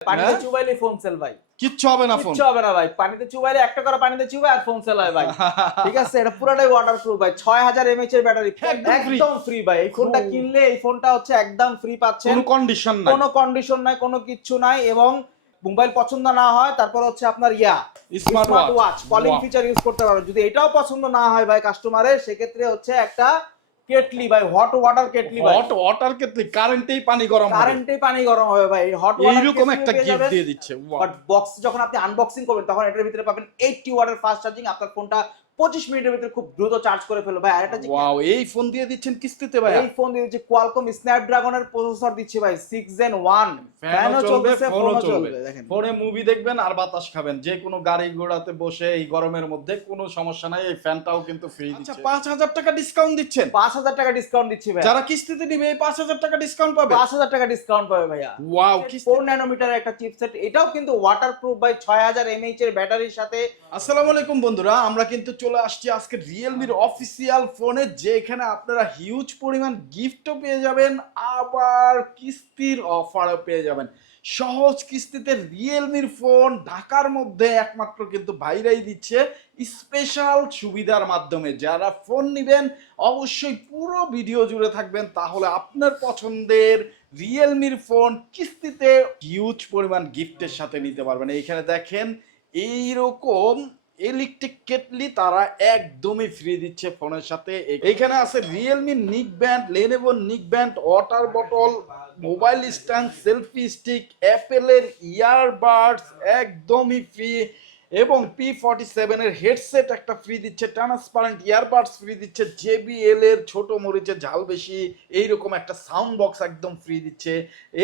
পানিতে? চুবাইলে phone sell ভাই। কিচ্ছু হবে না ফোন কিচ্ছু হবে না ভাই। পানিতে চুবাইলে একটা করে পানিতে চুবাই আর ফোন সেল হয় ভাই। ঠিক আছে এটা পুরোটাই ওয়াটার প্রুফ ভাই। ছয় হাজার এমএইচ এর ব্যাটারি একদম ফ্রি ভাই। এই ফোনটা কিনলে এই ফোনটা হচ্ছে একদম ফ্রি পাচ্ছেন। কোনো কন্ডিশন নাই। কোনো কন্ডিশন নাই কোনো কিচ্ছু নাই এবং মোবাইল পছন্দ না হয় তারপর হচ্ছে আপনার ইয়া smart smart watch calling feature use করতে পারবেন যদি এটাও পছন্দ না হয় ভাই কাস্টমারের সেক্ষেত্রে হচ্ছে একটা কেটলি ভাই হট ওয়াটার কেটলি ভাই। হট ওয়াটার কেটলি কারেন্টেই পানি গরম হবে। কারেন্টে পানি গরম হবে ভাই হট এইরকম একটা গিফট দিয়ে দিচ্ছে. বাট বক্স যখন আপনি আনবক্সিং করবেন তখন এটার ভিতরে পাবেন 80 ওয়াটের ফাস্ট চার্জিং আপনার ফোনটা 25 মিনিটের ভিতরে খুব দ্রুত চার্জ করে ফেলবে ভাই। আর এটা যে ওয়াও এই ফোন দিয়ে দিচ্ছেন কিস্তিতে ভাই এই ফোন দিয়ে দিচ্ছে কোয়ালকম স্ন্যাপড্রাগনের প্রসেসর দিচ্ছে ভাই 6 জেন 1 ফ্যানও চলবে ফোনও চলবে। দেখেন। ফোনে মুভি দেখবেন আর বাতাস খাবেন। যে কোনো গাড়ি ঘোড়াতে বসে এই গরমের মধ্যে কোনো সমস্যা নাই এই ফ্যানটাও কিন্তু ফ্রি দিচ্ছে। আচ্ছা পাঁচ হাজার টাকা ডিসকাউন্ট দিচ্ছেন? 5000 টাকা ডিসকাউন্ট দিচ্ছি ভাই যারা কিস্তিতে নিবে এই পাঁচ হাজার টাকা ডিসকাউন্ট পাবে? 5000 টাকা ডিসকাউন্ট পাবে ভাইয়া। ওয়াও কিস্তি 4 ন্যানোমিটার একটা চিপসেট এটাও কিন্তু ওয়াটারপ্রুফ ভাই 6000 এমএইচ এর ব্যাটারির সাথে। আসসালামু আলাইকুম বন্ধুরা আমরা কিন্তু চলে আসছি আজকে রিয়েলমির অফিসিয়াল ফোনে যেখানে আপনারা হিউজ পরিমাণ গিফটও পেয়ে যাবেন, আবার কিস্তির অফারও পেয়ে যাবেন। সহজ কিস্তিতে রিয়েলমির ফোন ঢাকার মধ্যে একমাত্র কিন্তু ভাইরাই দিচ্ছে স্পেশাল সুবিধার মাধ্যমে। যারা ফোন নেবেন, অবশ্যই পুরো ভিডিও জুড়ে থাকবেন, তাহলে আপনার পছন্দের রিয়েলমির ফোন কিস্তিতে হিউজ পরিমাণ গিফটের সাথে নিতে পারবেন। এইখানে দেখেন, এইরকম ইলেকট্রিক কেটলি তারা একদমই ফ্রি দিচ্ছে ফোনের সাথে। এখানে আছে Realme neckband Lenovo neckband water bottle mobile stand selfie stick অ্যাপেলের ইয়ারবাডস একদমই ফ্রি এবং পি ফর্টি সেভেনের হেডসেট একটা ফ্রি দিচ্ছে ট্রান্সপারেন্ট ইয়ারবাডস ফ্রি দিচ্ছে জেবিএল এর ছোট মরিচের ঝাল বেশি, এইরকম একটা সাউন্ড বক্স একদম ফ্রি দিচ্ছে।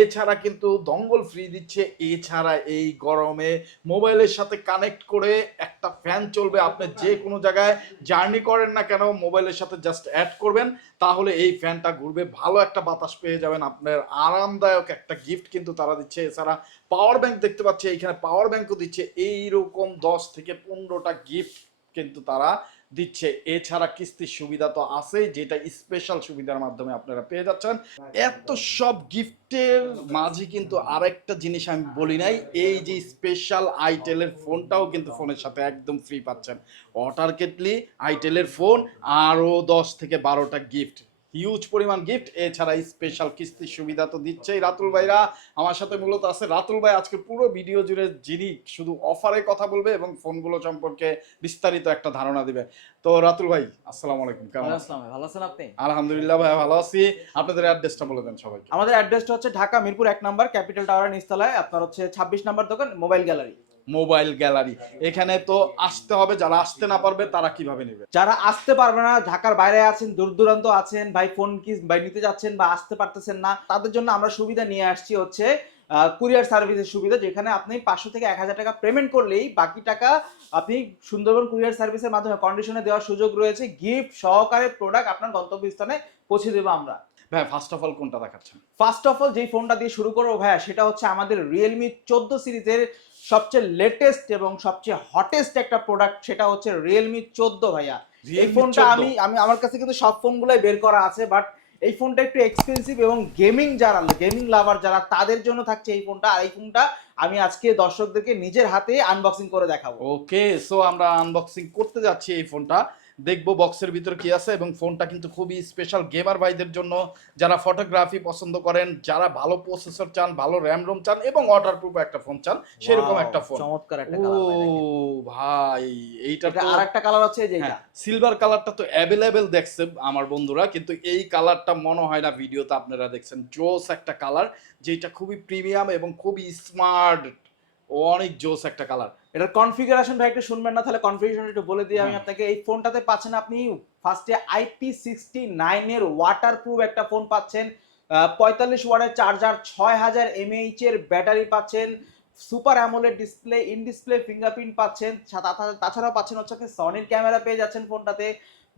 এছাড়া কিন্তু দঙ্গল ফ্রি দিচ্ছে, এছাড়া এই গরমে মোবাইলের সাথে কানেক্ট করে একটা ফ্যান চলবে। আপনি যে কোনো জায়গায় জার্নি করেন না কেন, মোবাইলের সাথে জাস্ট অ্যাড করবেন। তাহলে এই ফ্যানটা ঘুরবে। ভালো একটা বাতাস পেয়ে যাবেন আপনার। আরামদায়ক একটা গিফট কিন্তু তারা দিচ্ছে। এছাড়া পাওয়ার ব্যাংক দেখতে পাচ্ছি, এইখানে পাওয়ার ব্যাংকও দিচ্ছে। এইরকম দশ থেকে পনেরোটা গিফট কিন্তু তারা দিচ্ছে। এছাড়া কিস্তির সুবিধা তো আছে যেটা স্পেশাল সুবিধার মাধ্যমে আপনারা পেয়ে যাচ্ছেন। এত সব গিফটের মাঝে কিন্তু আরেকটা জিনিস আমি বলি নাই, এই যে স্পেশাল আইটেলের ফোনটাও কিন্তু ফোনের সাথে একদম ফ্রি পাচ্ছেন। ওয়াটার কেটলি আইটেলের ফোন আরও দশ থেকে বারোটা গিফট হিউজ পরিমাণ গিফট এছাড়া স্পেশাল কিস্তির সুবিধা তো দিচ্ছেই রাতুল ভাইরা। আমার সাথে মূলত আছে রাতুল ভাই। আজকে পুরো ভিডিও জুড়ে যিনি শুধু অফারে কথা বলবে এবং ফোনগুলো সম্পর্কে বিস্তারিত একটা ধারণা দিবে। তো রাতুল ভাই আসসালামু আলাইকুম। কেমন? আসসালাম ভালো আছেন আপনি? আলহামদুলিল্লাহ ভাই ভালো আছি। আপনাদের অ্যাড্রেসটা বলে দেন সবাইকে। আমাদের অ্যাড্রেসটা হচ্ছে ঢাকা মিরপুর এক নাম্বার ক্যাপিটাল টাওয়ার নিচতলায়। আপনার হচ্ছে 26 নাম্বার দোকান মোবাইল গ্যালারি। Mobile gallery. এখানে তো আসতে হবে যারা আসতে না পারবে তারা কীভাবে নেবে? যারা আসতে পারবে না ঢাকার বাইরে আছেন দূর দূরান্ত আছেন ভাই ফোন কি ভাই নিতে যাচ্ছেন বা আসতে পারতেছেন না তাদের জন্য আমরা সুবিধা নিয়ে আসছি হচ্ছে কুরিয়ার সার্ভিসের সুবিধা যেখানে আপনি পাঁচশো থেকে এক হাজার টাকা পেমেন্ট করলেই বাকি টাকা আপনি সুন্দরবন কুরিয়ার সার্ভিসের মাধ্যমে কন্ডিশনে দেওয়ার সুযোগ রয়েছে গিফট সহকারে প্রোডাক্ট আপনার গন্তব্যস্থানে পৌঁছে দেবো আমরা। ভাই ফার্স্ট অফ অল কোনটা দেখাচ্ছেন? ফার্স্ট অফ অল যেই ফোনটা দিয়ে শুরু করব ভাইয়া সেটা হচ্ছে আমাদের রিয়েলমি চোদ্দ সিরিজের সবচেয়ে লেটেস্ট এবং সবচেয়ে হটেস্ট একটা প্রোডাক্ট সেটা হচ্ছে রিয়েলমি চোদ্দ ভাইয়া। এই ফোনটা আমি আমি আমার কাছে কিন্তু সব ফোনগুলোই বের করা আছে বাট এই ফোনটা একটু এক্সপেন্সিভ এবং গেমিং যারা গেমিং লাভার যারা তাদের জন্য থাকছে এই ফোনটা। আর এই ফোনটা আমি আজকে দর্শকদেরকে নিজের হাতে আনবক্সিং করে দেখাবো। ওকে সো আমরা আনবক্সিং করতে যাচ্ছি এই ফোনটা। দেখব বক্সের ভিতর কি আছে এবং ফোনটা কিন্তু খুবই স্পেশাল গেমার ভাইদের জন্য। যারা ফটোগ্রাফি পছন্দ করেন যারা ভালো প্রসেসর চান ভালো র্যাম রোম চান এবং ওয়াটারপ্রুফ একটা ফোন চান সেরকম একটা ফোন চমৎকার একটা ও ভাই এইটা আর একটা কালার এই যে সিলভার কালারটা তো অ্যাভেলেবেল দেখছে আমার বন্ধুরা কিন্তু এই কালারটা মনে হয় না ভিডিওতে আপনারা দেখছেন। জোস একটা কালার যেটা খুবই প্রিমিয়াম এবং খুবই স্মার্ট অনেক জোস একটা কালার এটার কনফিগারেশন ভাই একটু শুনবেন না তাহলে কনফিগারেশন একটু বলে দিই আমি আপনাকে এই ফোনটাতে পাচ্ছেন আপনি ফার্স্টে আইপি সিক্সটি নাইনের ওয়াটার প্রুফ একটা ফোন পাচ্ছেন পঁয়তাল্লিশ ওয়াটের চার্জার ছয় হাজার এমএইচ এর ব্যাটারি পাচ্ছেন super AMOLED display in display fingerprint পাচ্ছেন তাছাড়াও পাচ্ছেন হচ্ছে আপনি সনির ক্যামেরা পেয়ে যাচ্ছেন ফোনটাতে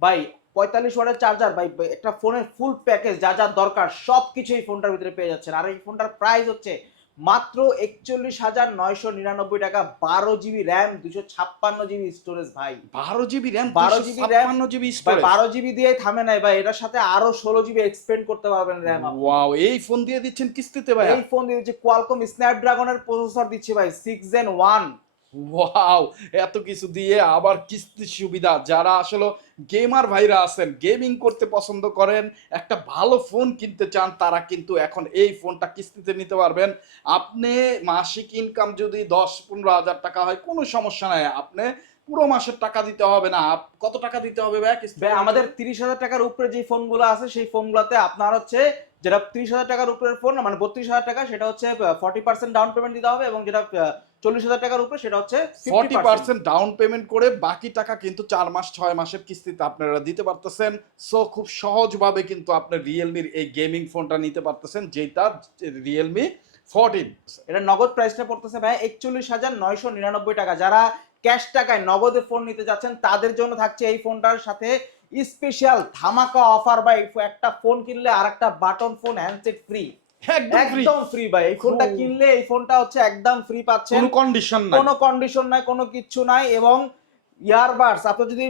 ভাই পঁয়তাল্লিশ ওয়াটের চার্জার ভাই একটা ফোনের ফুল প্যাকেজ যা যা দরকার সব কিছু এই ফোনটার ভিতরে পেয়ে যাচ্ছেন। আর এই ফোনটার প্রাইস হচ্ছে মাত্র একচল্লিশ হাজার নয়শো নিরানব্বই টাকা বারো জিবি র্যাম দুশো ছাপ্পান্ন জিবি স্টোরেজ ভাই। বারো জিবি র্যাম বারো জিবি ছাপ্পান্ন জিবি বারো জিবি দিয়ে থামে নাই ভাই এটার সাথে আরও ষোলো জিবি এক্সপেন্ড করতে পারবেন র্যাম ওয়াও এই ফোন দিয়ে দিচ্ছেন কিস্তিতে ভাই এই ফোন দিয়ে দিচ্ছে কোয়ালকম স্ন্যাপড্রাগনের প্রসেসর দিচ্ছে ভাই সিক্স জেন ওয়ান ওয়াও এত কিছু দিয়ে আবার কিস্তির সুবিধা। যারা আসলে গেমার ভাইরা আছেন গেমিং করতে পছন্দ করেন, একটা ভালো ফোন কিনতে চান, তারা কিন্তু এখন এই ফোনটা কিস্তিতে নিতে পারবেন। আপনি মাসিক ইনকাম যদি দশ, পনেরো হাজার টাকা হয়, কোনো সমস্যা নাই। আপনি পুরো মাসের টাকা দিতে হবে না। কত টাকা দিতে হবে কিস্তি আমাদের তিরিশ হাজার টাকার উপরে যে ফোনগুলো আছে, সেই ফোনগুলোতে আপনার হচ্ছে যেটা তিরিশ হাজার টাকার উপরের ফোন মানে বত্রিশ হাজার টাকা সেটা হচ্ছে ফর্টি পার্সেন্ট ডাউন পেমেন্ট দিতে হবে এবং যেটা চল্লিশ হাজার টাকার উপরে সেটা হচ্ছে ফর্টি পার্সেন্ট ডাউন পেমেন্ট করে বাকি টাকা কিন্তু চার মাস ছয় মাসের কিস্তিতে আপনারা দিতে পারতেছেন। সো খুব সহজভাবে কিন্তু আপনার রিয়েলমির এই গেমিং ফোনটা নিতে পারতেছেন যেটা রিয়েলমি ফোরটিন এটা নগদ প্রাইসটা পড়তেছে ভাই একচল্লিশ হাজার নয়শো নিরানব্বই টাকা। যারা ক্যাশ টাকায় নগদে ফোন নিতে যাচ্ছেন তাদের জন্য থাকছে এই ফোনটার সাথে স্পেশাল ধামাকা অফার ভাই একটা ফোন কিনলে আর একটা বাটন ফোন হ্যান্ডসেট ফ্রি একদম ফ্রি ভাই এই ফোনটা কিনলে এই ফোনটা হচ্ছে একদম ফ্রি পাচ্ছেন। কোনো কন্ডিশন নাই। কোনো কন্ডিশন নাই কোনো কিচ্ছু নাই এবং ইয়ারবাডস আপনার যদি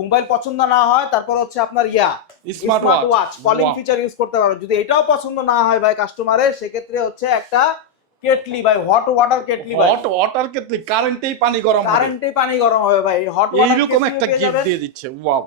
মোবাইল পছন্দ না হয় তারপর হচ্ছে আপনার ইয়া smart watch calling feature use করতে পারবেন। যদি এটাও পছন্দ না হয় ভাই কাস্টমারের সেক্ষেত্রে হচ্ছে একটা কেটলি ভাই হট ওয়াটার কেটলি ভাই। হট ওয়াটার কেটলি কারেন্টেই পানি গরম কারেন্টেই পানি গরম হবে ভাই হট ওয়াটার এইরকম একটা গিফট দিয়ে দিচ্ছে ওয়াও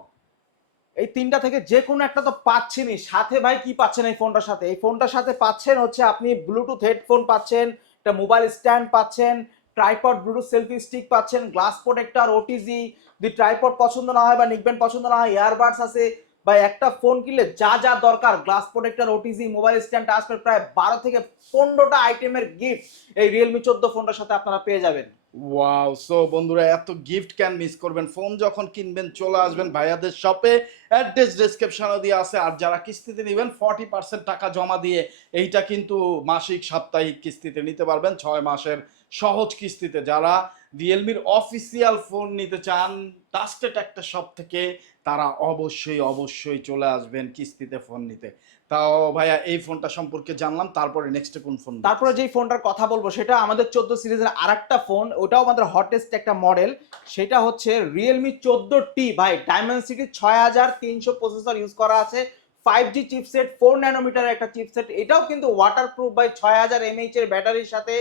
এই তিনটা থেকে যে কোনো একটা তো পাচ্ছেনই। সাথে ভাই কি পাচ্ছেন এই ফোনটার সাথে? এই ফোনটার সাথে পাচ্ছেন হচ্ছে আপনি ব্লুটুথ হেডফোন পাচ্ছেন, একটা মোবাইল স্ট্যান্ড পাচ্ছেন ট্রাইপড ব্লুটুথ সেলফি স্টিক পাচ্ছেন গ্লাস প্রোটেক্টর ওটিজি যদি ট্রাইপড পছন্দ না হয় বা নিকবেন পছন্দ না হয় ইয়ারবাডস আছে, বা একটা ফোন কিনলে যা যা দরকার glass protector OTG mobile stand আসবে প্রায় বারো থেকে পনেরোটা আইটেমের গিফট এই রিয়েলমি চোদ্দ ফোনটার সাথে আপনারা পেয়ে যাবেন। ওয়াও সো বন্ধুরা, এত গিফট ক্যান মিস করবেন? ফোন যখন কিনবেন, চলে আসবেন ভাইয়াদের শপে অ্যাড্রেস ডেসক্রিপশনে দিয়ে আছে। আর যারা কিস্তিতে নেবেন ফর্টি পার্সেন্ট টাকা জমা দিয়ে এইটা কিন্তু মাসিক, সাপ্তাহিক কিস্তিতে নিতে পারবেন। ছয় মাসের সহজ কিস্তিতে। যারা রিয়েলমির অফিসিয়াল ফোন নিতে চান টাস্টেড একটা শপ থেকে, তারা অবশ্যই অবশ্যই চলে আসবেন কিস্তিতে ফোন নিতে। তাও ভাইয়া এই ফোনটা সম্পর্কে জানলাম, তারপরে নেক্সট কোন ফোন তারপরে যেই ফোনটার কথা বলব, সেটা আমাদের চোদ্দ সিরিজের আরেকটা ফোন ওটাও আমাদের হটেস্ট একটা মডেল সেটা হচ্ছে রিয়েলমি চোদ্দ টি ভাই ডায়মন্ড সিটি ছয় হাজার তিনশো প্রসেসর ইউজ করা আছে five G chipset four nanometer একটা চিপসেট এটাও কিন্তু ওয়াটার প্রুফ বাই ছয় হাজার এমএইচ এর ব্যাটারির সাথে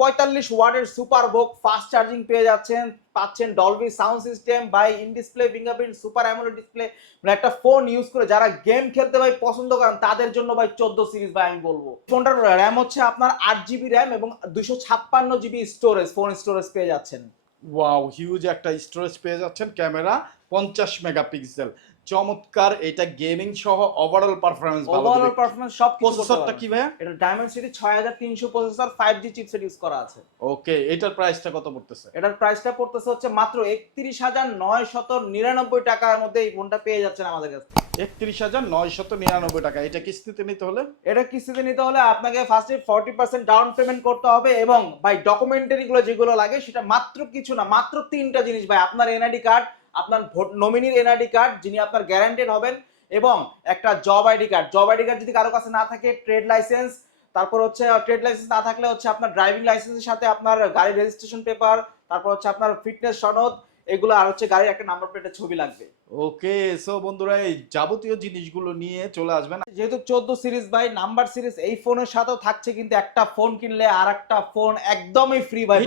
পঁয়তাল্লিশ ওয়াটের সুপার বোক ফাস্ট চার্জিং পেয়ে যাচ্ছেন। পাচ্ছেন Dolby sound system by in display fingerprint super AMOLED display মানে একটা ফোন ইউজ করে যারা গেম খেলতে ভাই পছন্দ করেন, তাদের জন্য ভাই চোদ্দ সিরিজ ভাই আমি বলব। ফোনটার র্যাম হচ্ছে আপনার আট জিবি র্যাম এবং দুশো ছাপ্পান্ন জিবি স্টোরেজ ফোন স্টোরেজ পেয়ে যাচ্ছেন। ওয়াও হিউজ একটা স্টোরেজ পেয়ে যাচ্ছেন ক্যামেরা পঞ্চাশ মেগাপিক্সেল চমৎকার এটা গেমিং সহ ওভারঅল পারফরমেন্স ভালো ওভারঅল পারফরম্যান্স সব প্রসেসরটা কি ভাইয়া? এটা ডায়মন্ড সিটি ছয় হাজার তিনশো processor five G chipset use করা আছে। ওকে এটার প্রাইসটা কত পড়তেছে? এটার প্রাইসটা পড়তেছে হচ্ছে মাত্র একত্রিশ হাজার নয় শত নিরানব্বই টাকার মধ্যে এই ফোনটা পেয়ে যাচ্ছেন আমাদের কাছে একত্রিশ হাজার নয়শত নিরানব্বই টাকা। এটা কিস্তিতে নিতে হলে? এটা কিস্তিতে নিতে হলে আপনাকে ফার্স্টে ফর্টি পার্সেন্ট ডাউন পেমেন্ট করতে হবে এবং ভাই ডকুমেন্টারি গুলো যেগুলো লাগে সেটা মাত্র কিছু না মাত্র তিনটা জিনিস ভাই। আপনার এনআইডি কার্ড আপনার ভোট নমিনির এনআইডি কার্ড যিনি আপনার গ্যারান্টেড হবেন এবং একটা job ID card job ID card যদি কারও কাছে না থাকে ট্রেড লাইসেন্স তারপর হচ্ছে ট্রেড লাইসেন্স না থাকলে হচ্ছে আপনার ড্রাইভিং লাইসেন্সের সাথে আপনার গাড়ির রেজিস্ট্রেশন পেপার তারপর হচ্ছে আপনার ফিটনেস সনদ এগুলো আর হচ্ছে গাড়ির একটা নাম্বার প্লেটের ছবি লাগবে। ওকে সো বন্ধুরা এই যাবতীয় জিনিসগুলো নিয়ে চলে আসবেন। যেহেতু চোদ্দ সিরিজ ভাই নাম্বার সিরিজ এই ফোনের সাথেও থাকছে কিন্তু একটা ফোন কিনলে আর একটা ফোন একদমই ফ্রি ভাই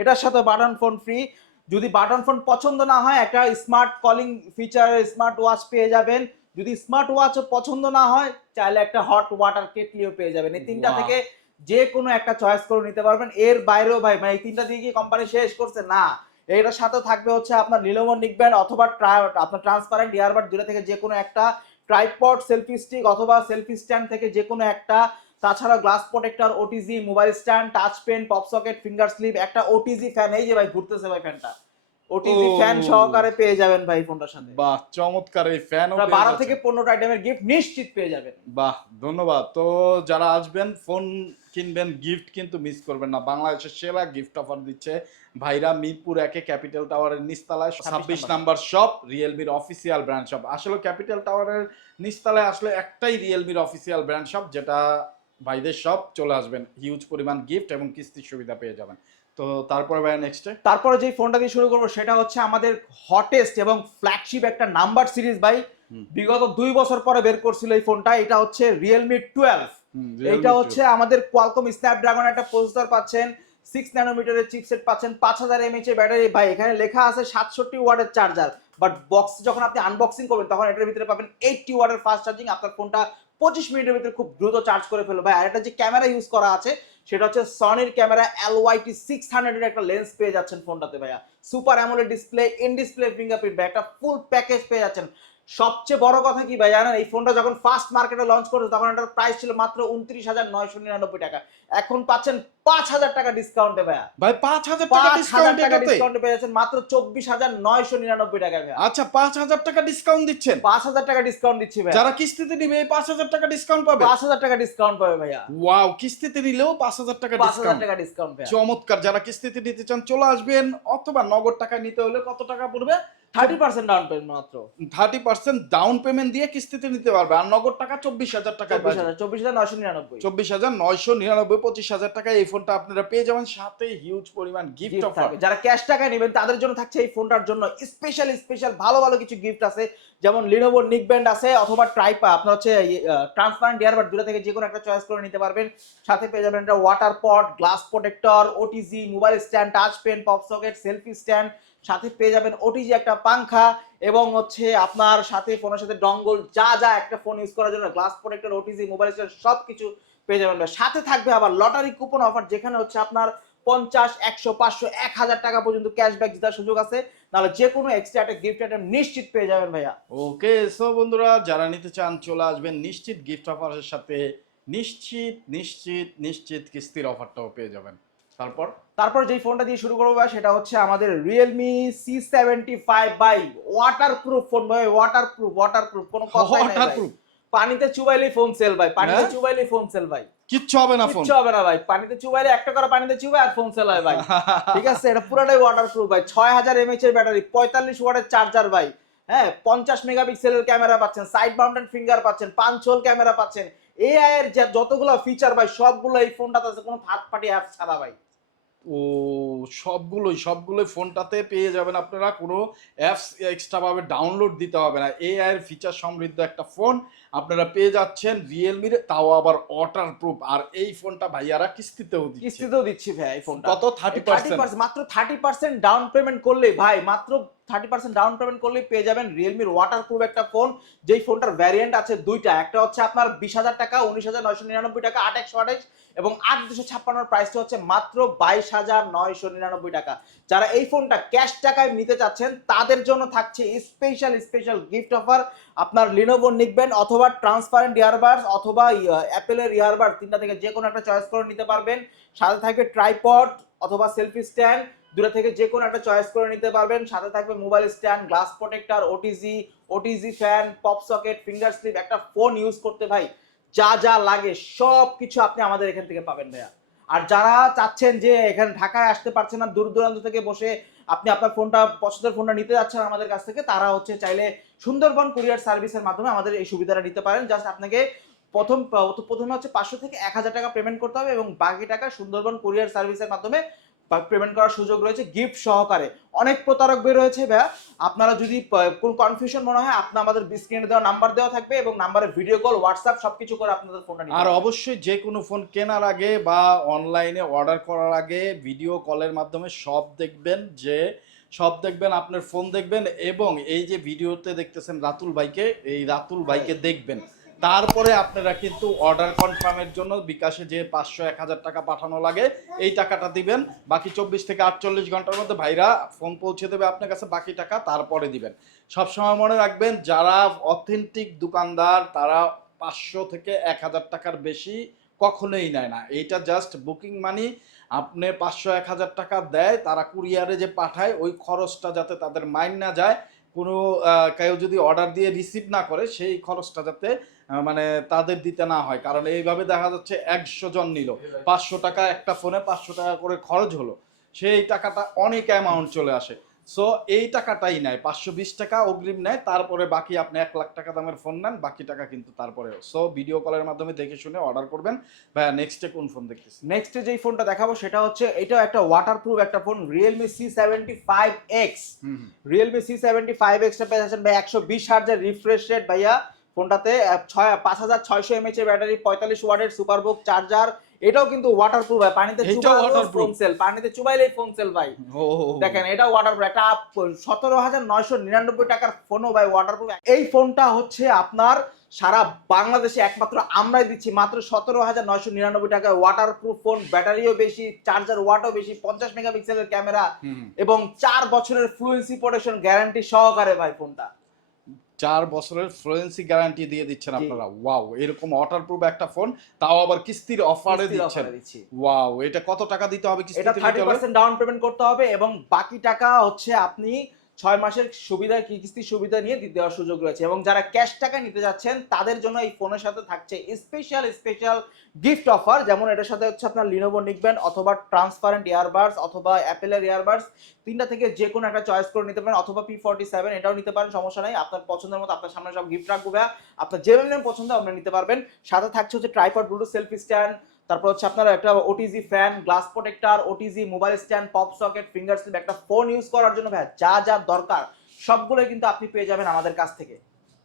এটার সাথে বাটন ফোন ফ্রি যদি বাটন ফোন পছন্দ না হয় একটা smart calling feature smart watch পেয়ে যাবেন। যদি স্মার্ট ওয়াচ পছন্দ না হয় চাইলে একটা হট ওয়াটার কেটলিও পেয়ে যাবেন। এই তিনটা থেকে যে কোনো একটা চয়েস করে নিতে পারবেন। এর বাইরেও ভাই মানে এই তিনটা দিয়ে কি কোম্পানি শেষ করছে? না। এটার সাথে থাকবে হচ্ছে আপনার নীলমন নিকব্যান্ড অথবা আপনার ট্রান্সপারেন্ট ইয়ারবাড দুটো থেকে যে কোনো একটা ট্রাইপড সেলফি স্টিক অথবা সেলফি স্ট্যান্ড থেকে যে কোনো একটা তাছাড়া glass protector OTG mobile stand touch pen pop socket finger slip একটা ওটিজি ফ্যান এই যে ভাই ঘুরতেছে ভাই ফ্যানটা ওটিজি ফ্যান সহকারে পেয়ে যাবেন ভাই ফোনটার সাথে। বাহ চমৎকার এই আপনারা বারো থেকে পনেরোটা আইটেমের গিফট নিশ্চিত পেয়ে যাবেন। বাহ ধন্যবাদ। তো যারা আসবেন ফোন কিনবেন গিফট কিন্তু মিস করবেন না। বাংলাদেশের সেরা গিফট অফার দিচ্ছে ভাইরা মিরপুর একে ক্যাপিটাল টাওয়ারের নিচতলায় ছাব্বিশ নাম্বার। নাম্বার শপ রিয়েলমির অফিসিয়াল ব্র্যান্ড শপ আসলে ক্যাপিটাল টাওয়ারের নিচতলায় আসলে একটাই রিয়েলমির অফিসিয়াল ব্র্যান্ড শপ যেটা ভাইদের সব চলে আসবেন। হিউজ পরিমাণ গিফট এবং কিস্তির সুবিধা পেয়ে যাবেন। তো তারপরে ভাই নেক্সটে তারপরে যে ফোনটা দিয়ে শুরু করব সেটা হচ্ছে আমাদের হটেস্ট এবং ফ্ল্যাগশিপ একটা নাম্বার সিরিজ ভাই। বিগত দুই বছর পরে বের করছিল এই ফোনটা এটা হচ্ছে রিয়েলমি টুয়েলভ এইটা হচ্ছে আমাদের কোয়ালকম স্ন্যাপড্রাগন একটা প্রসেসর পাচ্ছেন সিক্স ন্যানোমিটারের চিপসেট পাচ্ছেন পাঁচ হাজার এমএইচ এর ব্যাটারি ভাই এখানে লেখা আছে সাতষট্টি ওয়াটের চার্জার বাট বক্স যখন আপনি আনবক্সিং করবেন তখন এটার ভিতরে পাবেন এইটটি ওয়াটের ফাস্ট চার্জিং আপনার ফোনটা পঁচিশ মিনিটের ভিতরে খুব দ্রুত চার্জ করে ফেলো ভাই, আর যে ক্যামেরা ইউজ করা আছে, সেটা হচ্ছে সনির ক্যামেরা এল ওয়াইটি সিক্স হান্ড্রেডের একটা লেন্স পেয়ে যাচ্ছেন ফোনটাতে ভাইয়া। Super AMOLED display in display fingerprint ভাই, একটা ফুল প্যাকেজ পেয়ে যাচ্ছেন। সবচেয়ে বড় কথা কি ভাই জানেন? এই ফোনটা যখন ফার্স্ট মার্কেটে লঞ্চ করেছে তখন এটার প্রাইস ছিল মাত্র উনত্রিশ হাজার নয়শো নিরানব্বই টাকা। এখন পাচ্ছেন পাঁচ হাজার টাকা ডিসকাউন্টে ভাইয়া। ভাই পাঁচ হাজার টাকা পাঁচ হাজার টাকা ডিসকাউন্টে পেয়ে যাচ্ছেন মাত্র চব্বিশ হাজার নয়শো নিরানব্বই টাকা ভাইয়া। আচ্ছা পাঁচ হাজার টাকা ডিসকাউন্ট দিচ্ছেন? পাঁচ হাজার টাকা ডিসকাউন্ট দিচ্ছি ভাই যারা কিস্তিতে নিবে এই পাঁচ হাজার টাকা ডিসকাউন্ট পাবে? পাঁচ হাজার টাকা ডিসকাউন্ট পাবে ভাইয়া। ওয়াও কিস্তিতে নিলেও পাঁচ হাজার টাকা পাঁচ হাজার ডিসকাউন্ট টাকা ডিসকাউন্ট চমৎকার যারা কিস্তিতে নিতে চান চলে আসবেন অথবা নগদ টাকা নিতে হলে কত টাকা পড়বে? থার্টি পার্সেন্ট ডাউন পেমেন্ট মাত্র। থার্টি পার্সেন্ট ডাউন পেমেন্ট দিয়ে কিস্তিতে নিতে পারবে। আর নগদ টাকা চব্বিশ হাজার টাকা চব্বিশ হাজার চব্বিশ হাজার নয়শো নিরানব্বই। চব্বিশ হাজার নয়শো নিরানব্বই পঁচিশ হাজার টাকা এই ফোনটা আপনারা পেয়ে যাবেন। সাথে হিউজ পরিমাণ গিফট অফার যারা ক্যাশ টাকায় নেবেন তাদের জন্য থাকছে এই ফোনটার জন্য স্পেশাল স্পেশাল ভালো ভালো কিছু গিফট আছে। যেমন লিনোভো নিক ব্যান্ড আছে অথবা ট্রাইপা আপনার হচ্ছে ট্রান্সপারেন্ট ইয়ারবাড দুটো থেকে যে কোনো একটা চয়েস করে নিতে পারবেন। সাথে পেয়ে যাবেন একটা water pot glass protector OTG mobile stand touch pen pop socket selfie stand সাথে পেয়ে যাবেন ওটিজি একটা পাংখা এবং হচ্ছে আপনার সাথে ফোনের সাথে ডঙ্গল যা যা একটা ফোন ইউজ করার জন্য গ্লাস প্রোটেক্টর ওটিজি মোবাইল সব কিছু পেয়ে যাবেন। সাথে থাকবে আবার লটারি কুপন অফার যেখানে হচ্ছে আপনার পঞ্চাশ, একশো, পাঁচশো, এক হাজার টাকা পর্যন্ত ক্যাশব্যাক জেতার সুযোগ আছে। তাহলে যে কোনো এক্সট্রা একটা গিফট আইটেম নিশ্চিত পেয়ে যাবেন ভাইয়া। ওকে সো বন্ধুরা, যারা নিতে চান চলে আসবেন। নিশ্চিত গিফট অফারের সাথে নিশ্চিত নিশ্চিত নিশ্চিত কিস্তির অফারটাও পেয়ে যাবেন। তারপর? তারপর যেই ফোনটা দিয়ে শুরু করব ভাই, সেটা হচ্ছে আমাদের Realme C seventy five by water proof phone ভাই ওয়াটার প্রুফ ওয়াটার প্রুফ কোনো কথা ওয়াটারপ্রুফ পানিতে চুবাইলেই ফোন সেল ভাই পানিতে? চুবাইলেই ফোন সেল ভাই। কিচ্ছু হবে না ফোন কিচ্ছু হবে না ভাই পানিতে চুবাইলে একটা করে পানিতে চুবাই আর ফোন সেল হয় ভাই। ঠিক আছে এটা পুরোটাই ওয়াটার প্রুফ ভাই ছয় হাজার এমএইচ এর ব্যাটারি পঁয়তাল্লিশ ওয়াটের চার্জার ভাই। হ্যাঁ পঞ্চাশ মেগাপিক্সেলের ক্যামেরা পাচ্ছেন সাইড মাউন্টেড ফিঙ্গার পাচ্ছেন পাঁচ হোল ক্যামেরা পাচ্ছেন এআই এর যতগুলো ফিচার ভাই সবগুলো এই ফোনটাতে আছে কোনো থার্ড পার্টি অ্যাপ ছাড়া ভাই। ও সবগুলোই সবগুলোই ফোনটাতে পেয়ে যাবেন আপনারা। কোনো অ্যাপস এক্সট্রাভাবে ডাউনলোড দিতে হবে না। এআইয়ের ফিচার সমৃদ্ধ একটা ফোন আপনারা পেয়ে যাচ্ছেন রিয়েলমির তাও আবার ওয়াটার প্রুফ আর এই ফোনটা ভাইয়ারা কিস্তিতেও দিচ্ছে। কিস্তিতেও দিচ্ছি ভাই এই ফোনটা। কত? থার্টি পার্সেন্ট মাত্র থার্টি পার্সেন্ট ডাউন পেমেন্ট করলে ভাই মাত্র থার্টি পার্সেন্ট ডাউন পেমেন্ট করলে পেয়ে যাবেন রিয়েলমির ওয়াটার প্রুফ একটা ফোন যেই ফোনটার ভ্যারিয়েন্ট আছে দুইটা। একটা হচ্ছে আপনার বিশ হাজার টাকা উনিশ হাজার নয়শো নিরানব্বই টাকা আট একশো আঠাইশ এবং আট দুশো ছাপ্পান্নর প্রাইসটা হচ্ছে মাত্র বাইশ হাজার নয়শো নিরানব্বই টাকা। যারা এই ফোনটা ক্যাশ টাকায় নিতে চাচ্ছেন তাদের জন্য থাকছে স্পেশাল স্পেশাল গিফট অফার আপনার লিনোভো নিকবেন অথবা ট্রান্সপারেন্ট ইয়ারবাডস অথবা অ্যাপেলের ইয়ারবাড তিনটা থেকে যে কোনো একটা চয়েস করে নিতে পারবেন। সাথে থাকবে ট্রাইপড অথবা সেলফি স্ট্যান্ড দুটো থেকে যে কোনো একটা চয়েস করে নিতে পারবেন। সাথে থাকবে mobile stand glass protector OTG OTG fan pop socket finger slip একটা ফোন ইউজ করতে ভাই, যা যা লাগে সব কিছু আপনি আমাদের এখান থেকে পাবেন ভাইয়া। আর যারা চাচ্ছেন যে এখানে ঢাকায় আসতে পারছেন না, দূর দূরান্ত থেকে বসে আপনি আপনার ফোনটা পছন্দের ফোনটা নিতে যাচ্ছেন আমাদের কাছ থেকে, তারা হচ্ছে চাইলে সুন্দরবন কুরিয়ার সার্ভিসের মাধ্যমে আমাদের এই সুবিধাটা নিতে পারেন। জাস্ট আপনাকে প্রথম প্রথমে হচ্ছে পাঁচশো থেকে এক হাজার টাকা পেমেন্ট করতে হবে এবং বাকি টাকা সুন্দরবন কুরিয়ার সার্ভিসের মাধ্যমে পেমেন্ট করার সুযোগ রয়েছে গিফট সহকারে। অনেক প্রতারক বের হয়েছে ভাইয়া। আপনারা যদি কোনো কনফিউশন মনে হয় আপনার আমাদের স্ক্রিনে দেওয়া নাম্বার দেওয়া থাকবে এবং নাম্বারে ভিডিও কল হোয়াটসঅ্যাপ সবকিছু করে আপনাদের ফোনটা আর অবশ্যই যে কোনো ফোন কেনার আগে বা অনলাইনে অর্ডার করার আগে ভিডিও কলের মাধ্যমে সব দেখবেন যে সব দেখবেন আপনার ফোন দেখবেন এবং এই যে ভিডিওতে দেখতেছেন রাতুল ভাইকে এই রাতুল ভাইকে দেখবেন। তারপরে আপনারা কিন্তু অর্ডার কনফার্মের জন্য বিকাশে যে পাঁচশো এক হাজার টাকা পাঠানো লাগে এই টাকাটা দিবেন। বাকি চব্বিশ থেকে আটচল্লিশ ঘণ্টার মধ্যে ভাইরা ফোন পৌঁছে দেবে আপনার কাছে বাকি টাকা তারপরে দিবেন। সবসময় মনে রাখবেন যারা অথেন্টিক দোকানদার তারা পাঁচশো থেকে এক হাজার টাকার বেশি কখনোই নেয় না। এইটা জাস্ট বুকিং মানি আপনি পাঁচশো এক হাজার টাকা দেয়, তারা কুরিয়ারে যে পাঠায়, ওই খরচটা যাতে তাদের মাইন না যায়। কোনো কেউ যদি অর্ডার দিয়ে রিসিভ না করে, সেই খরচটা যাতে মানে তাদের দিতে না হয়। কারণ এইভাবে দেখা যাচ্ছে একশো জন নিল। পাঁচশো টাকা একটা ফোনে পাঁচশো টাকা করে খরচ হলো। সেই টাকাটা অনেক অ্যামাউন্ট চলে আসে। সো এই টাকাটাই নেয়। পাঁচশো বিশ টাকা অগ্রিম নেয় তারপরে বাকি আপনি এক লাখ টাকা দামের ফোন নেন বাকি টাকা কিন্তু তারপরে সো ভিডিও কলের মাধ্যমে দেখে শুনে অর্ডার করবেন। ভাইয়া নেক্সটে কোন ফোন দেখতেছি নেক্সটে যেই ফোনটা দেখাবো সেটা হচ্ছে এটা একটা ওয়াটারপ্রুফ একটা phone Realme C seventy five X Realme C seventy five extra পেয়ে যাচ্ছেন ভাই একশো বিশ হার্জের রিফ্রেশ রেট ভাইয়া ফোনটাতে ছয় পাঁচ হাজার ছয়শো এমএচ এর ব্যাটারি পঁয়তাল্লিশ ওয়াটের সুপারবুক চার্জার এটাও কিন্তু ওয়াটারপ্রুফ ভাই। পানিতে waterproof? ফোন সেল পানিতে চুবাইলেই ফোন সেল ভাই। দেখেন এটা ওয়াটারপ্রুফ একটা সতেরো হাজার নয়শো নিরানব্বই টাকার ফোনও ভাই ওয়াটারপ্রুফ এই ফোনটা হচ্ছে আপনার সারা বাংলাদেশে একমাত্র আমরাই দিচ্ছি। মাত্র সতেরো হাজার নয়শো নিরানব্বই টাকায় ওয়াটারপ্রুফ ফোন ব্যাটারিও বেশি চার্জার ওয়াটও বেশি পঞ্চাশ মেগাপিক্সেলের ক্যামেরা এবং চার বছরের ফ্লুয়েন্সি প্রোটেকশন গ্যারান্টি সহকারে ভাই ফোনটা চার বছরের ফ্লোরেন্সি গ্যারান্টি দিয়ে দিচ্ছেন আপনারা। ওয়াও এরকম ওয়াটার প্রুফ একটা ফোন তাও আবার কিস্তির অফারে দিচ্ছেন। ওয়াও এটা কত টাকা দিতে হবে কিস্তিতে এটা 30% ডাউন পেমেন্ট করতে হবে এবং বাকি টাকা হচ্ছে আপনি ছয় মাসের সুবিধা, কিস্তির সুবিধা নিয়ে দেওয়ার সুযোগ রয়েছে। এবং যারা ক্যাশ টাকা নিতে যাচ্ছেন, তাদের জন্য এই ফোনের সাথে থাকছে স্পেশাল স্পেশাল গিফট অফার যেমন এটার সাথে হচ্ছে আপনার লিনোভো নিকবেন অথবা ট্রান্সপারেন্ট ইয়ারবাডস অথবা অ্যাপেলের ইয়ারবাডস তিনটা থেকে যে কোনো একটা চয়েস করে নিতে পারেন, অথবা পি ফর্টি সেভেন এটাও নিতে পারেন, সমস্যা নাই। আপনার পছন্দের মতো আপনার সামনে সব গিফট রাখব। আপনার যে পছন্দ, আপনি নিতে পারবেন। সাথে থাকছে হচ্ছে ট্রাইপড ব্লুটুথ সেলফি স্ট্যান্ড তারপর হচ্ছে আপনার একটা OTG fan glass protector OTG mobile stand pop socket finger slip একটা ফোন ইউজ করার জন্য ভাই যা যা দরকার সবগুলো কিন্তু আপনি পেয়ে যাবেন আমাদের কাছ থেকে।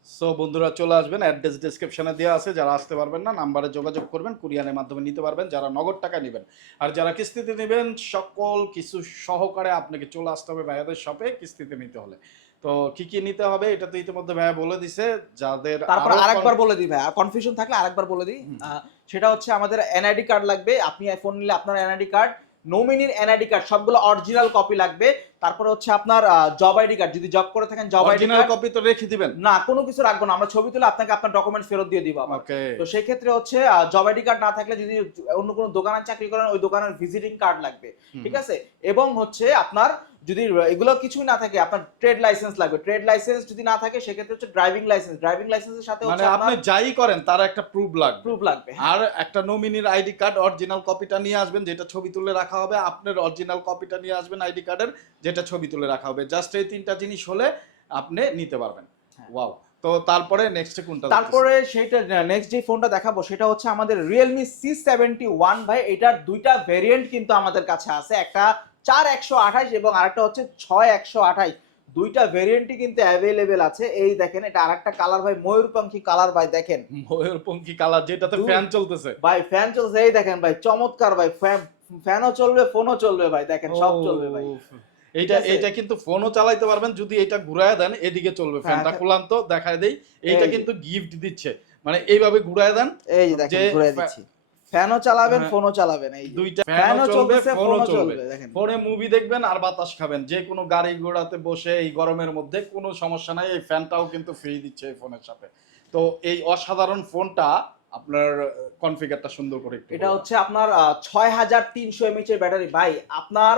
সো বন্ধুরা চলে আসবেন অ্যাড্রেস ডিসক্রিপশনে দেওয়া আছে যারা আসতে পারবেন না নাম্বারে যোগাযোগ করবেন কুরিয়ানের মাধ্যমে নিতে পারবেন যারা নগদ টাকা নেবেন। আর যারা কিস্তিতে নেবেন সকল কিছু সহকারে আপনাকে চলে আসতে হবে ভাইয়াদের শপে কিস্তিতে নিতে হলে। তো কি কি নিতে হবে এটা তো ইতিমধ্যে ভাইয়া বলে দিছে যাদের তারপর আরও আরেকবার বলে দিই ভাই আর কনফিউশন থাকলে আরেকবার বলে দিই। সেটা হচ্ছে আমাদের এনআইডি কার্ড লাগবে। আপনি ফোন নিলে আপনার এনআইডি কার্ড নমিনির এনআইডি কার্ড সবগুলো অরিজিনাল কপি লাগবে। তারপর হচ্ছে আপনার জব আইডি কার্ড যদি জব করে থাকেন জব আইডি কার্ড কপি তো রেখে দিবেন? না কোনো কিছু রাখব না। আমরা ছবি তুলে আপনাকে আপনার ডকুমেন্ট ফেরত দিয়ে দিব তো সেই ক্ষেত্রে হচ্ছে জব আইডি কার্ড না থাকলে যদি অন্য কোনো দোকানে চাকরি করেন ওই দোকানের ভিজিটিং কার্ড লাগবে। ঠিক আছে? এবং হচ্ছে আপনার যদি এগুলো কিছুই না থাকে আপনার ট্রেড লাইসেন্স লাগবে। ট্রেড লাইসেন্স যদি না থাকে সেক্ষেত্রে হচ্ছে ড্রাইভিং লাইসেন্স ড্রাইভিং লাইসেন্সের সাথে মানে আপনি যাই করেন তার একটা প্রুফ লাগবে। প্রুফ লাগবে হ্যাঁ। আর একটা নমিনির আইডি কার্ড অরিজিনাল কপিটা নিয়ে আসবেন যেটা ছবি তুলে রাখা হবে আপনার অরিজিনাল কপিটা নিয়ে আসবেন আইডি কার্ডের যেটা ছবি তুলে রাখা হবে। জাস্ট এই তিনটা জিনিস হলে আপনি নিতে পারবেন। হ্যাঁ। ওয়াও তো তারপরে নেক্সট কোনটা তারপরে সেটা নেক্সট যে ফোনটা দেখাবো সেটা হচ্ছে আমাদের রিয়েলমি সি সেভেন্টি ওয়ান ভাই। এটার দুইটা ভেরিয়েন্ট কিন্তু আমাদের কাছে আছে। একটা চার একশো আঠাইশ এবং আরেকটা হচ্ছে ছয় একশো আঠাইশ দুইটা ভেরিয়েন্টই কিন্তু অ্যাভেলেবেল আছে। এই দেখেন এটা আরেকটা কালার ভাই ময়ূরপঙ্খী কালার ভাই দেখেন। ময়ূরপঙ্খী কালার যেটাতে ফ্যান চলতেছে। ভাই ফ্যান চলছে এই দেখেন ভাই চমৎকার ভাই ফ্যানও চলবে ফোনও চলবে ভাই দেখেন সব চলবে ভাই। এইটা এইটা কিন্তু ফোনও চালাইতে পারবেন যদি এটা ঘুরায় দেন এদিকে চলবে ফ্যানটা হ্যাঁ। খুলান তো দেখায় দেই। এইটা কিন্তু গিফট দিচ্ছে। মানে এইভাবে ঘুরায় দেন এই যে দেখেন যে দিচ্ছি। ফ্যানও চালাবেন হ্যাঁ। ফোনও চালাবেন এই। দুইটা ফ্যানও চলবে ফোনও চলবে দেখেন। ফোনে মুভি দেখবেন আর বাতাস খাবেন। যে কোনো গাড়ি ঘোড়াতে বসে এই গরমের মধ্যে কোনো সমস্যা নাই এই ফ্যানটাও কিন্তু ফ্রি দিচ্ছে এই ফোনের সাথে। তো এই অসাধারণ ফোনটা আপনার কনফিগারটা সুন্দর করে একটু এটা হচ্ছে আপনার ছয় হাজার তিনশো এমএইচ এর ব্যাটারি। ভাই আপনার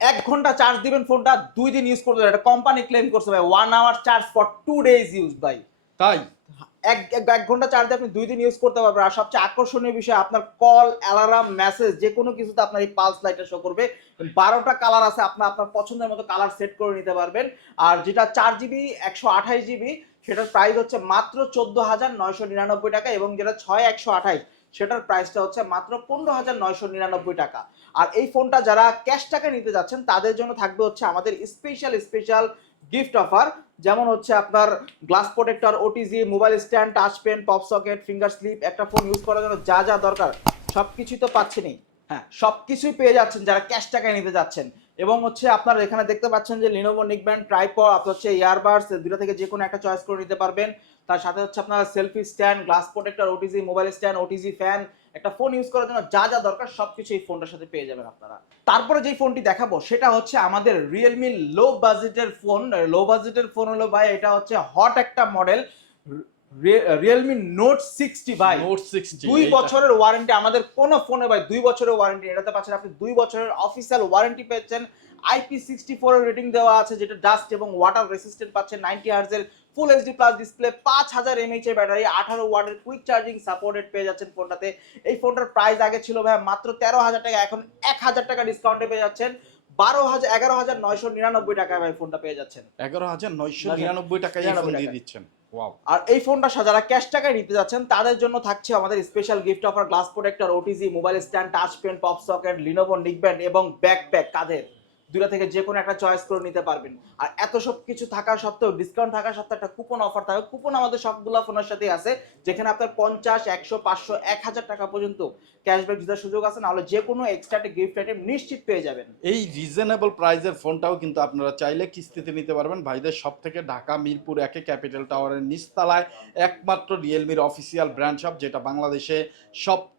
এক ঘণ্টা চার্জ দিবেন ফোনটা দুই দিন ইউজ করতে এটা কোম্পানি ক্লেম করছে ভাই one hour charge for two days use ভাই। তাই? এক, এক- ঘণ্টা চার্জ আপনি দুই দিন ইউজ করতে পারবেন। আর সবচেয়ে আকর্ষণীয় বিষয়, আপনার কল অ্যালার্ম মেসেজ যে কোনো কিছুতে আপনার এই পালস লাইটটা শো করবে। বারোটা কালার আছে, আপনার আপনার পছন্দের মতো কালার সেট করে নিতে পারবেন। আর যেটা চার জিবি একশো আঠাশ জিবি সেটার প্রাইস হচ্ছে মাত্র চোদ্দ হাজার নয়শো নিরানব্বই টাকা এবং যেটা ছয়, একশো আঠাশ। সেটার প্রাইসটা হচ্ছে মাত্র পনেরো হাজার নয়শো নিরানব্বই টাকা। আর এই ফোনটা যারা ক্যাশ টাকা নিতে যাচ্ছেন, তাদের জন্য থাকবে হচ্ছে আমাদের স্পেশাল স্পেশাল গিফট অফার যেমন হচ্ছে আপনার glass protector OTG mobile stand touch pen pop socket finger slip একটা ফোন ইউজ করার জন্য যা যা দরকার সব কিছুই তো পাচ্ছেনই। হ্যাঁ সব কিছুই পেয়ে যাচ্ছেন যারা ক্যাশ টাকায় নিতে যাচ্ছেন। এবং হচ্ছে আপনার এখানে দেখতে পাচ্ছেন যে লিনোভো নিকব্যান্ড ট্রাইপড আপনার হচ্ছে ইয়ারবাডস দুটো থেকে যে কোনো একটা চয়েস করে নিতে পারবেন। তার সাথে হচ্ছে আপনার selfie stand glass protector OTG mobile stand OTG fan একটা ফোন ইউজ করার জন্য যা যা দরকার সবকিছু এই ফোনটার সাথে পেয়ে যাবেন আপনারা। তারপরে যেই ফোনটি দেখাবো সেটা হচ্ছে আমাদের রিয়েলমি লো বাজেটের ফোন লো বাজেটের ফোন হলো ভাই এটা হচ্ছে হট একটা মডেল রিয়েলমি নোট সিক্সটি ভাই। নোট সিক্সটি দুই বছরের ওয়ারেন্টি আমাদের কোনো ফোনে ভাই দুই বছরের ওয়ারেন্টি এটাতে পাচ্ছেন আপনি দুই বছরের অফিসিয়াল ওয়ারেন্টি পেয়েছেন। আইপি সিক্সটি ফোর রেটিং দেওয়া আছে যেটা ডাস্ট এবং ওয়াটার রেসিস্ট্যান্ট পাচ্ছেন নাইনটি হার্জের ফুল এইচডি প্লাস ডিসপ্লে পাঁচ হাজার এমএইচ এর ব্যাটারি আঠারো ওয়াটের কুইক চার্জিং সাপোর্টেড পেয়ে যাচ্ছেন ফোনটাতে। এই ফোনটার প্রাইস আগে ছিল ভাই মাত্র তেরো হাজার টাকা এখন এক হাজার টাকা ডিসকাউন্টে পেয়ে যাচ্ছেন। বারো হাজার এগারো হাজার নয়শো নিরানব্বই টাকায় ভাই ফোনটা পেয়ে যাচ্ছেন। এগারো হাজার নয়শো নিরানব্বই টাকায় এই ফোন 99 দিয়ে দিচ্ছেন। আর এই ফোনটা যারা ক্যাশ টাকায় নিতে যাচ্ছেন তাদের জন্য থাকছে আমাদের special gift offer glass protector OTG mobile stand touch pen pop socket Lenovo neckband এবং ব্যাকপ্যাক কাঁধের দুটা থেকে যে কোনো একটা চয়েস করে নিতে পারবেন। আর এত সব কিছু থাকা সত্ত্বেও ডিসকাউন্ট থাকা সত্ত্বেও একটা কুপন অফার থাকে। কুপন আমাদের সবগুলো ফোনের সাথে আছে, যেখানে আপনার পঞ্চাশ, একশো, পাঁচশো, এক হাজার টাকা পর্যন্ত ক্যাশব্যাক জেতার সুযোগ আছে। নাহলে যে কোনো এক্সট্রা গিফট আইটেম নিশ্চিত পেয়ে যাবেন। এই রিজনেবল প্রাইজের ফোনটাও কিন্তু আপনারা চাইলে কিস্তিতে নিতে পারবেন। ভাইদের সব থেকে ঢাকা, মিরপুর, একে ক্যাপিটাল টাওয়ারের নিচতলায় একমাত্র রিয়েলমির অফিসিয়াল ব্র্যান্ড শপ যেটা বাংলাদেশে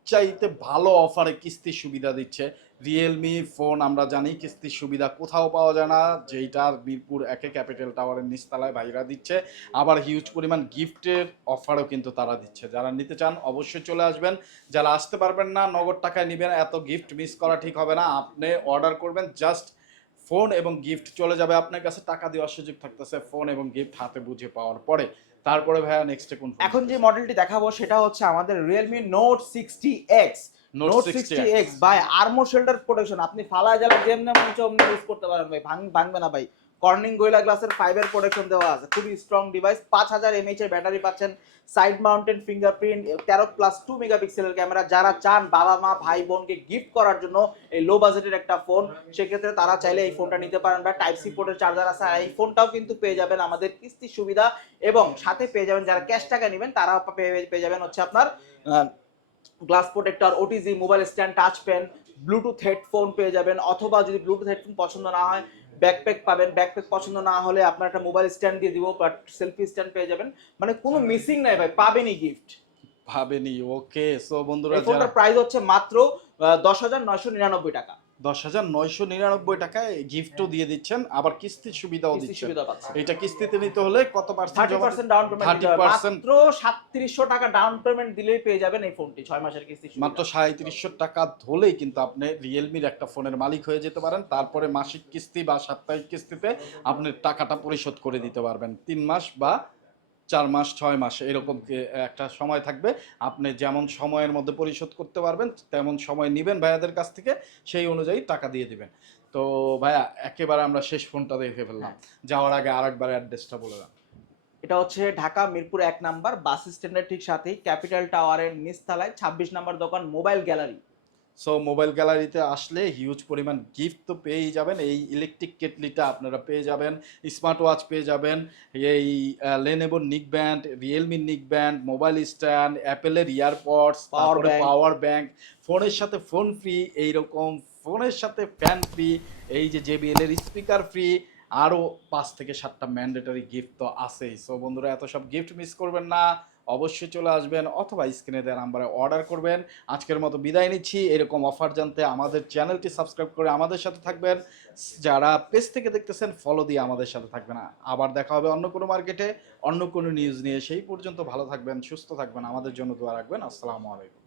সবচাইতে ভালো অফারে কিস্তির সুবিধা দিচ্ছে। রিয়েলমি ফোন আমরা জানি কিস্তির সুবিধা কোথাও পাওয়া যায় না যেইটার মিরপুর একে ক্যাপিটাল টাওয়ারের নিচতলায় ভাইরা দিচ্ছে। আবার হিউজ পরিমাণ গিফটের অফারও কিন্তু তারা দিচ্ছে। যারা নিতে চান অবশ্যই চলে আসবেন। যারা আসতে পারবেন না, নগদ টাকায় নেবেন, এত গিফট মিস করা ঠিক হবে না। আপনি অর্ডার করবেন জাস্ট ফোন এবং গিফট চলে যাবে। আপনার কাছে টাকা দেওয়ার সুযোগ থাকতেছে ফোন এবং গিফট হাতে বুঝে পাওয়ার পরে। তারপরে ভাইয়া নেক্সটে কোন এখন যে মডেলটি দেখাবো সেটা হচ্ছে আমাদের note sixty X note by sixty X ভাই আর্মো শেল্ডার প্রোটেকশন আপনি ফালা জ্বালা যেমনি মনে হচ্ছে ইউজ করতে পারেন ভাই। ভাঙ ভাঙবে না ভাই। কর্নিং গোয়েলা গ্লাসের ফাইবার প্রোটেকশন দেওয়া আছে। খুবই স্ট্রং ডিভাইস পাঁচ হাজার এমএইচ এর ব্যাটারি পাচ্ছেন। সাইড মাউন্টেন ফিঙ্গারপ্রিন্ট তেরো প্লাস টু মেগাপিক্সেলের ক্যামেরা যারা চান বাবা মা, ভাই বোনকে গিফট করার জন্য এই লো বাজেটের একটা ফোন সেক্ষেত্রে তারা চাইলে এই ফোনটা নিতে পারেন বা টাইপ সি পোর্টের চার্জার আছে। আর এই ফোনটাও কিন্তু পেয়ে যাবেন আমাদের কিস্তির সুবিধা এবং সাথে পেয়ে যাবেন যারা ক্যাশ টাকা নেবেন তারা পেয়ে যাবেন হচ্ছে আপনার glass protector OTG mobile stand touch pen Bluetooth headphone পেয়ে যাবেন। অথবা যদি ব্লুটুথ হেডফোন পছন্দ না হয় ব্যাকপ্যাক পাবেন ব্যাকপ্যাক পছন্দ না হলে আপনার একটা মোবাইল স্ট্যান্ড দিয়ে দিব বাট সেলফি স্ট্যান্ড পেয়ে যাবেন। মানে কোনো মিসিং নাই ভাই পাবেনই গিফট পাবেনই ওকে সো বন্ধুরা এই ফোনটার প্রাইস হচ্ছে মাত্র দশ হাজার নয়শো নিরানব্বই টাকা। দশ হাজার নয়শো নিরানব্বই টাকায় গিফটও দিয়ে দিচ্ছেন আবার কিস্তির সুবিধাও দিচ্ছেন। এটা কিস্তিতে নিতে হলে কত পার্সেন্ট ডাউন পেমেন্ট মাত্র সাতত্রিশশো টাকা ডাউন পেমেন্ট দিলেই পেয়ে যাবেন এই ফোনটি ছয় মাসের কিস্তি। মাত্র সাঁত্রিশশো টাকা ধরলেই কিন্তু আপনি রিয়েলমির একটা ফোনের মালিক হয়ে যেতে পারেন। তারপরে মাসিক কিস্তি বা সাপ্তাহিক কিস্তিতে আপনি টাকাটা পরিশোধ করে দিতে পারবেন। তিন মাস বা চার মাস ছয় মাস এরকম একটা সময় থাকবে। আপনি যেমন সময়ের মধ্যে পরিশোধ করতে পারবেন তেমন সময় নেবেন ভাইয়াদের কাছ থেকে সেই অনুযায়ী টাকা দিয়ে দিবেন। তো ভাইয়া একেবারে আমরা শেষ ফোনটা দেখে ফেললাম। যাওয়ার আগে আরেকবার অ্যাড্রেসটা বলে দেন এটা হচ্ছে ঢাকা মিরপুর এক নাম্বার বাস স্ট্যান্ডের ঠিক সাথেই ক্যাপিটাল টাওয়ারের নিচতলায় ছাব্বিশ নাম্বার দোকান মোবাইল গ্যালারি। সো মোবাইল গ্যালারিতে আসলে হিউজ পরিমাণ গিফট তো পেয়েই যাবেন। এই ইলেকট্রিক কেটলিটা আপনারা পেয়ে যাবেন স্মার্ট ওয়াচ পেয়ে যাবেন এই Lenovo neck band Realme neck band mobile stand অ্যাপেলের ইয়ারপডস পাওয়ার. পাওয়ার ব্যাংক ফোনের সাথে ফোন ফ্রি এইরকম ফোনের সাথে ফ্যান ফ্রি এই যে জেবিএল এর স্পিকার ফ্রি আরও পাঁচ থেকে সাতটা ম্যান্ডেটরি গিফট তো আছেই। সো বন্ধুরা এত সব গিফট মিস করবেন না। অবশ্যই চলে আসবেন অথবা স্ক্রিনে দেওয়া নাম্বারে অর্ডার করবেন। আজকের মতো বিদায় নিচ্ছি। এরকম অফার জানতে আমাদের চ্যানেলটি সাবস্ক্রাইব করে আমাদের সাথে থাকবেন। যারা পেজ থেকে দেখতেছেন ফলো দিয়ে আমাদের সাথে থাকবেন। আবার দেখা হবে অন্য কোনো মার্কেটে, অন্য কোনো নিউজ নিয়ে। সেই পর্যন্ত ভালো থাকবেন, সুস্থ থাকবেন। আমাদের জন্য দোয়া রাখবেন। আসসালামু আলাইকুম।